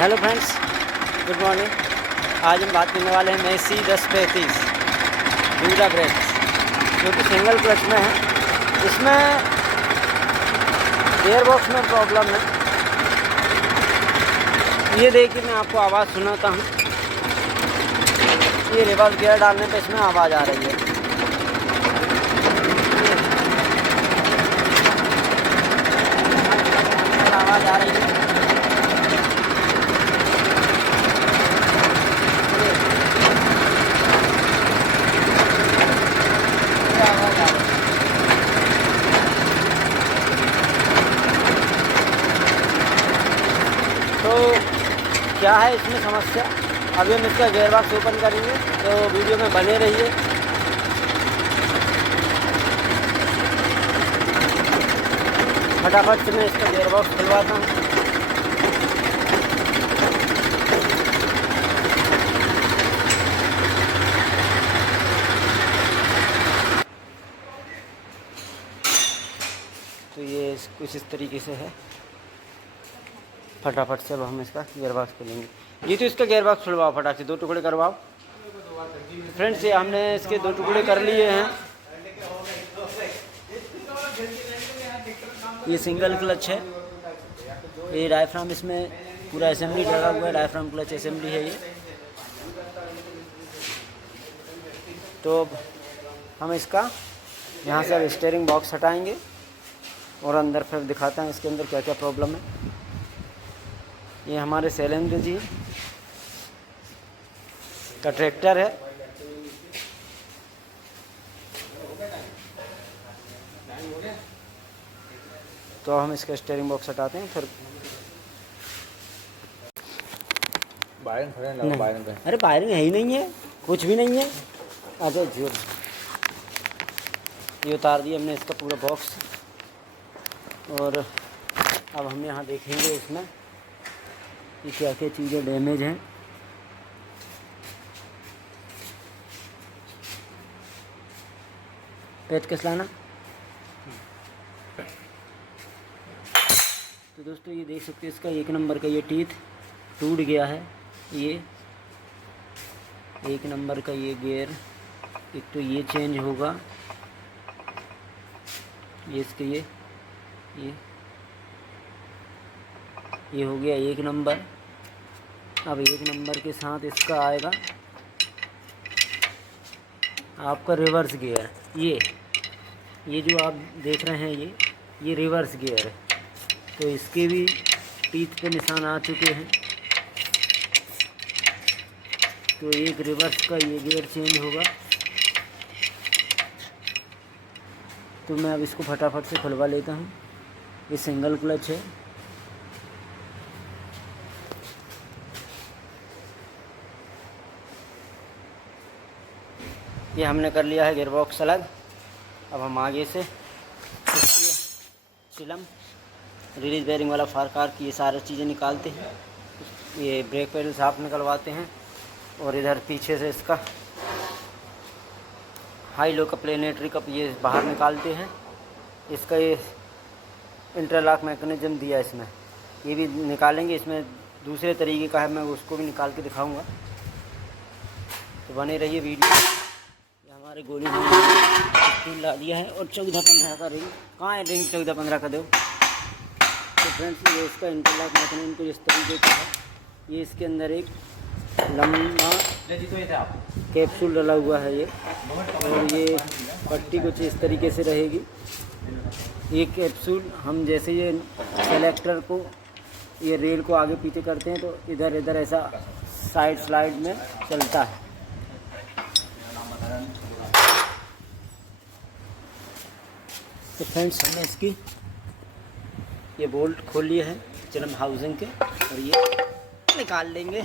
Hello friends, good morning. आज हम बात करने वाले हैं मैसी 1035 दूसरा ब्रेक जो कि सिंगल क्लच में है। इसमें गियर बॉक्स में प्रॉब्लम है। ये देखिए, मैं आपको आवाज़ सुनाता हूँ। ये रिवर्स गियर डालने पे इसमें आवाज़ आ रही है। आवाज़ आ रही है। तो क्या है इसमें समस्या, अभी हम इसका गियर बॉक्स ओपन करेंगे, तो वीडियो में बने रहिए। फटाफट से मैं इसका गियर बॉक्स खुलवाता हूँ। तो ये कुछ इस तरीके से है। फटाफट से अब हम इसका गियर बॉक्स खोलेंगे। ये तो इसका गियर बॉक्स खुलवाओ, फटाफट से 2 टुकड़े करवाओ। फ्रेंड्स, ये हमने इसके 2 टुकड़े कर लिए हैं। ये सिंगल क्लच है। ये डायफ्राम, इसमें पूरा असेंबली लगा हुआ है। डायफ्राम क्लच असेंबली है ये। तो हम इसका यहाँ से अब स्टीयरिंग बॉक्स हटाएंगे और अंदर फिर दिखाते हैं इसके अंदर क्या क्या प्रॉब्लम है। ये हमारे शैलेंद्र जी का ट्रैक्टर है। तो हम इसका स्टीयरिंग बॉक्स हटाते हैं फिर। अरे वायरिंग है ही नहीं है, कुछ भी नहीं है। अच्छा जी, ये उतार दिया हमने इसका पूरा बॉक्स। और अब हम यहाँ देखेंगे इसमें कि क्या क्या चीज़ें डैमेज हैं। पेचकस लाना। तो दोस्तों, ये देख सकते हैं इसका 1 नंबर का ये टीथ टूट गया है। ये 1 नंबर का ये गियर, एक तो ये चेंज होगा। ये इसके ये हो गया 1 नंबर। अब 1 नंबर के साथ इसका आएगा आपका रिवर्स गियर। ये जो आप देख रहे हैं ये रिवर्स गियर है। तो इसके भी टीथ पे निशान आ चुके हैं। तो एक रिवर्स का ये गियर चेंज होगा। तो मैं अब इसको फटाफट से खुलवा लेता हूँ। ये सिंगल क्लच है। ये हमने कर लिया है गियर बॉक्स अलग। अब हम आगे से चिलम, रिलीज बेयरिंग वाला फारकार की ये सारी चीज़ें निकालते हैं। ये ब्रेक पैडल साफ निकलवाते हैं। और इधर पीछे से इसका हाई लो का प्लेनेटरी कप ये बाहर निकालते हैं। इसका ये इंटरलॉक मैकेनिज्म दिया इसमें, ये भी निकालेंगे। इसमें दूसरे तरीके का है, मैं उसको भी निकाल के दिखाऊंगा। तो बने रहिए वीडियो। ये हमारे गोली स्टील ला दिया है। और 14-15 का रिंग, कहाँ है रिंग? 14-15 का दो। तो फ्रेंड्स, ये इसका इंटरलॉक मैकेनिज्म कुछ इस तरीके का है। ये इसके अंदर एक लंबा कैप्सूल डला हुआ है ये। और ये पट्टी कुछ इस तरीके से रहेगी। ये कैप्सूल हम जैसे ये सेलेक्टर को, ये रेल को आगे पीछे करते हैं, तो इधर इधर ऐसा साइड स्लाइड में चलता है। तो फ्रेंड्स, हमने इसकी ये बोल्ट खोल लिए हैं चिलम हाउसिंग के, और ये निकाल लेंगे।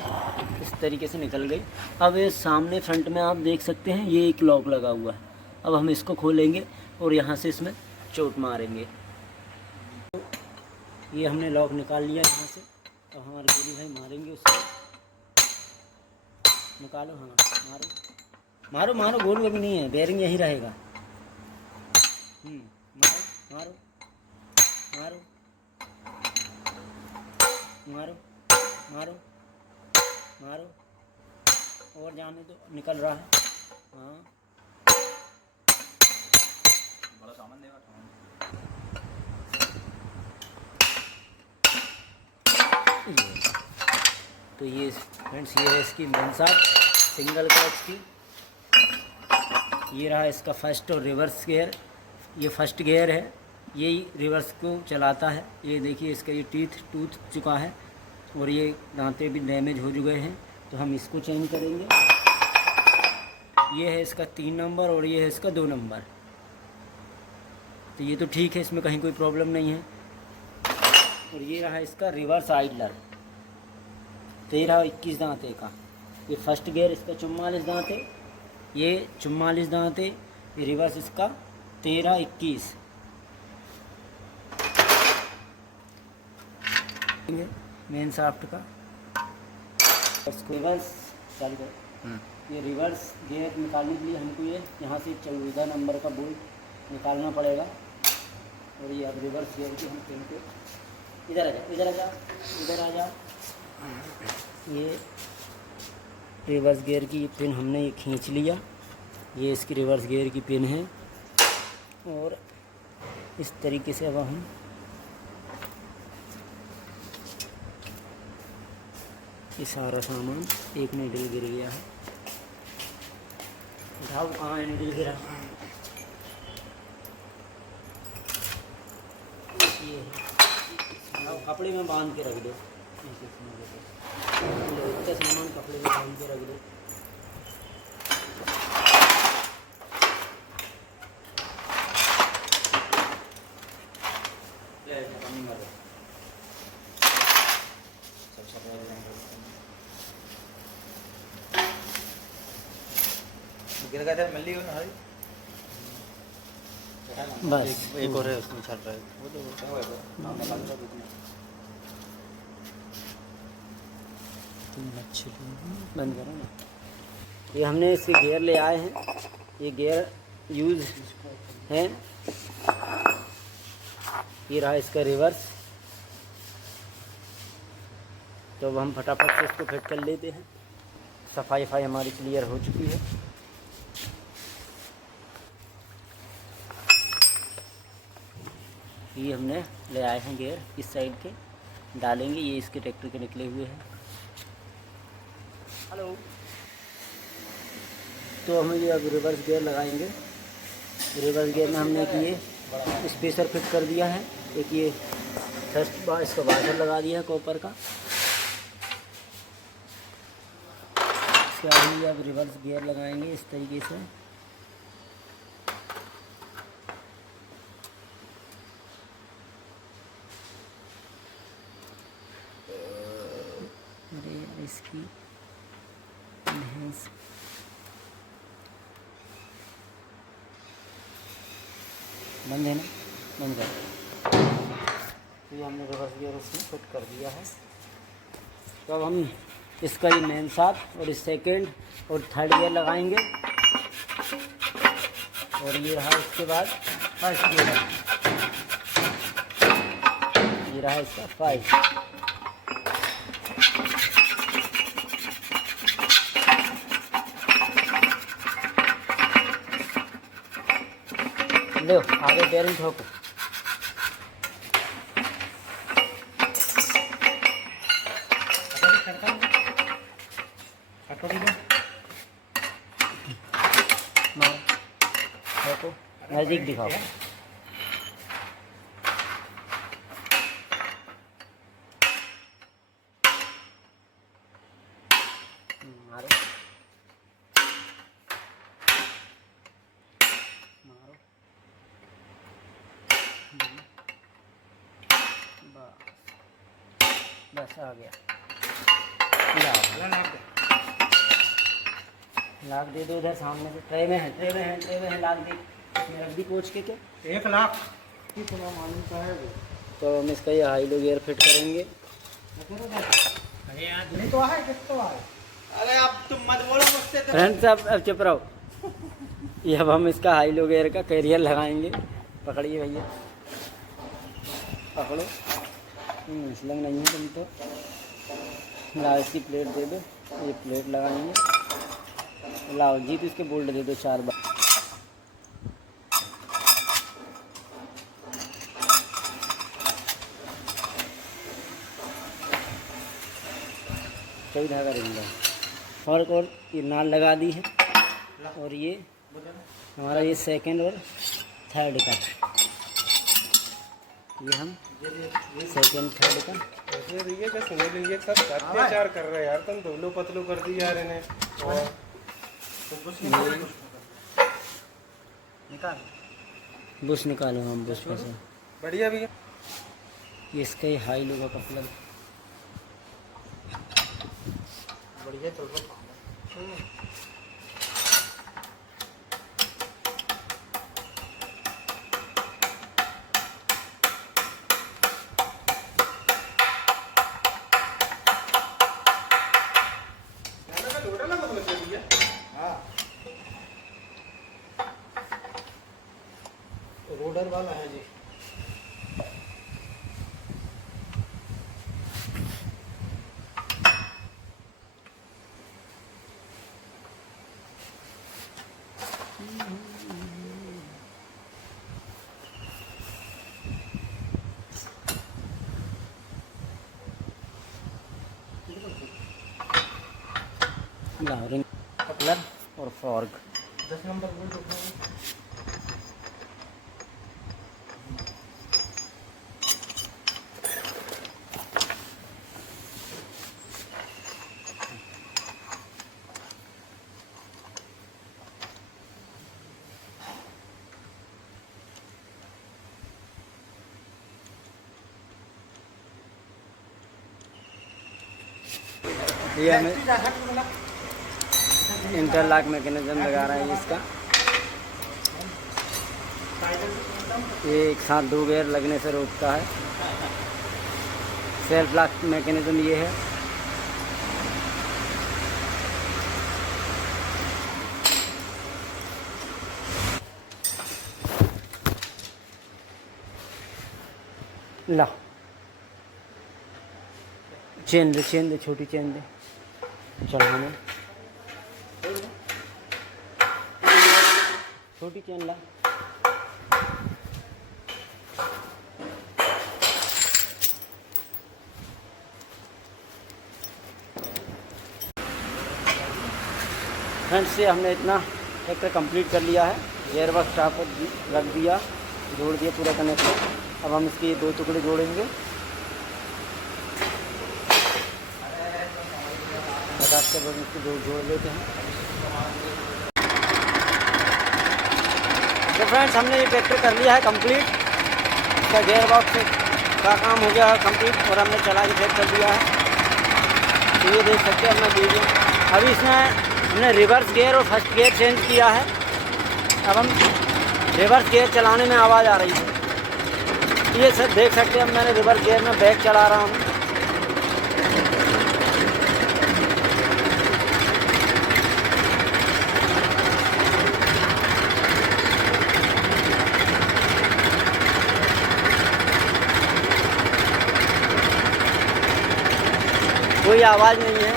इस तरीके से निकल गई। अब ये सामने फ्रंट में आप देख सकते हैं ये एक लॉक लगा हुआ है। अब हम इसको खोलेंगे और यहाँ से इसमें चोट मारेंगे। ये हमने लॉक निकाल लिया यहाँ से। अब हमारे गोली भाई मारेंगे उससे। निकालो, हाँ मारो मारो मारो, गोल भी नहीं है, बेयरिंग यही रहेगा। मारो मारो मारो मारो। मारो मारो, और जाने दो, निकल रहा है। हाँ बड़ा सामान देगा। ये तो ये फ्रेंड्स, ये है इसकी मेन साइड सिंगल क्लच की। ये रहा इसका फर्स्ट और रिवर्स गियर। ये फर्स्ट गियर है, यही रिवर्स को चलाता है। ये देखिए इसका ये टीथ टूट चुका है और ये दांतें भी डैमेज हो चुके हैं, तो हम इसको चेंज करेंगे। ये है इसका 3 नंबर और ये है इसका 2 नंबर। तो ये तो ठीक है, इसमें कहीं कोई प्रॉब्लम नहीं है। और ये रहा इसका रिवर्स आइडलर, 13-21 दांते का। ये फर्स्ट गियर इसका 44 दांते, ये 44 दांते, ये रिवर्स इसका 13-21। मेन शाफ्ट का रिवर्स चालू कर। ये रिवर्स गियर निकालने के लिए हमको ये यहाँ से 14 नंबर का बोल्ट निकालना पड़ेगा। और ये अब रिवर्स गियर की हम पिन को इधर आ जा, इधर आ जा, इधर आ जा। ये रिवर्स गियर की पिन हमने ये खींच लिया। ये इसकी रिवर्स गियर की पिन है और इस तरीके से अब हम ये सारा सामान, एक नीडल गिर गया है। उठाओ, कहाँ है नीडल गिरा? ये है, कपड़े में बांध के रख दो। इतना सामान कपड़े में बांध के रख दो। गिर गया था, मिल ली हो ना हरी। बस एक और है उसमें चल रहा है वो, तो क्या हुआ बंद करो ना। ये हमने इसके गियर ले आए हैं, ये गियर यूज़ है। ये रहा इसका रिवर्स। तो अब हम फटाफट से इसको फिट कर लेते हैं। सफाई हमारी क्लियर हो चुकी है। ये हमने ले आए हैं गियर, इस साइड के डालेंगे। ये इसके ट्रैक्टर के निकले हुए हैं। हेलो। तो हम ये अब रिवर्स गियर लगाएंगे। रिवर्स गियर में हमने एक ये स्पेसर फिट कर दिया है, एक ये फर्स्ट बार इसका वाशर लगा दिया है कॉपर का। इसके आगे अब रिवर्स गियर लगाएंगे इस तरीके से। इसकी भैंस बंद है ना, बंद कर। तो ये हमने रिवर्स गियर उसमें फिट कर दिया है। तो अब हम इसका ये मेन शाफ्ट और इस सेकंड और थर्ड गियर लगाएंगे। और ये रहा इसके बाद फर्स्ट गियर, ये रहा इसका 5। लो आगे बेरिंग ठोको। ठोको, नज़दीक दिखाओ। मारो मारो, बस आ गया। लाख दे दो, उधर सामने से ट्रे में है, ट्रे में है, ट्रे में है, लाख दे। इसमें रख दी कोच के क्या 1 लाख की थोड़ा मालूम का है वो। तो हम इसका ये हाई लो गियर फिट करेंगे। अरे यार नहीं तो है, किस तो है। अरे अब तुम मत बोलो मुझसे तो। फ्रेंड्स अब चुप रहो। ये अब हम इसका हाई लो गियर का कैरियर लगाएंगे। पकड़िए भैया, पकड़ो। लंग नहीं है तुम तो। लाओ इसकी प्लेट दे दो, ये प्लेट लगाएंगे। लाओ जीत इसके बोल्ट दे दो 4 बार। कई धागा रहेंगे और ये नाल लगा दी है। और ये हमारा ये सेकंड और थर्ड का, ये हम सेकंड थर्ड का ये क्या सुन लीजिए, सब अत्याचार कर रहे हैं यार, तुम धुलो पतलो कर दी यार इन्हें। और बुश निकालो हम बुश में से। बढ़िया भैया, इसका ही हाई लोगों का प्लग बढ़िया चल रहा रोडर वाला है जी। रिंग प्लग और फॉर्क। 10 नंबर बोल्ट उठाओ। ये हमें इंटरलॉक मैकेनिज्म लगा रहा है इसका। ये एक साथ 2 गियर लगने से रोकता है। सेल्फ लॉक मैकेनिज्म ये है। ला चेन दे छोटी चेन दे चलाने, छोटी चेन ला। फ्रेंड्स से हमने इतना ट्रैक्टर कंप्लीट कर लिया है। गियर बॉक्स स्टाफ रख दिया, जोड़ दिया पूरा कनेक्शन। अब हम इसके 2 टुकड़े जोड़ेंगे। इसके बाद इसको जोड़ लेते हैं। तो फ्रेंड्स हमने ये ट्रैक्टर कर लिया है कंप्लीट। इसका गियर बॉक्स का काम हो गया है कंप्लीट और हमने चला के चेक कर दिया है। तो ये देख सकते हैं अपना वीडियो। अभी इसमें हमने रिवर्स गियर और फर्स्ट गियर चेंज किया है। अब हम रिवर्स गियर चलाने में आवाज़ आ रही है। ये सब देख सकते हैं। मैंने रिवर्स गियर में बैक चला रहा हूँ। कोई आवाज़ नहीं है।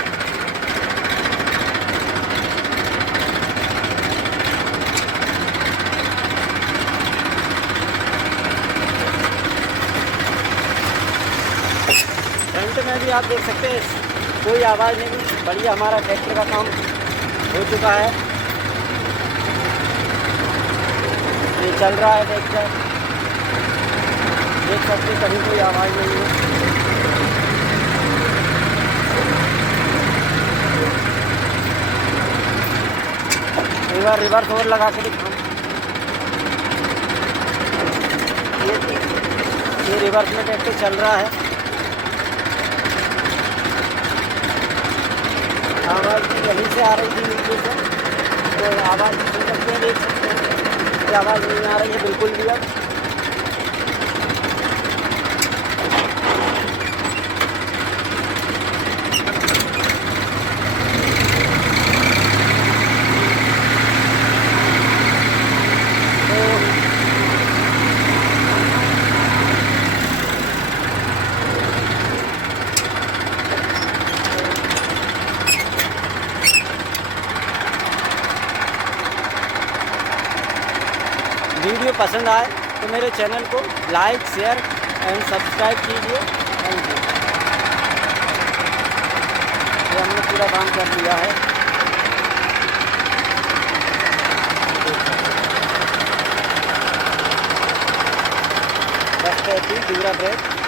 फ्रंट में भी आप देख सकते हैं कोई आवाज़ नहीं। बढ़िया हमारा ट्रैक्टर का काम हो चुका है। ये चल रहा है ट्रैक्टर, देख सकते हैं, कहीं कोई आवाज़ नहीं है। एक बार रिवर्स और लगा के दिखाऊं। ये रिवर्स में ट्रैक्टर चल रहा है। आवाज़ यहीं से आ रही थी नीचे से, तो आवाज़ सुन सकते हैं, देख सकते हैं कि आवाज़ नहीं आ रही है बिल्कुल भी। अब वीडियो पसंद आए तो मेरे चैनल को लाइक शेयर एंड सब्सक्राइब कीजिए। Thank you. ये हमने पूरा काम कर लिया है। बस दूसरा ब्रेक।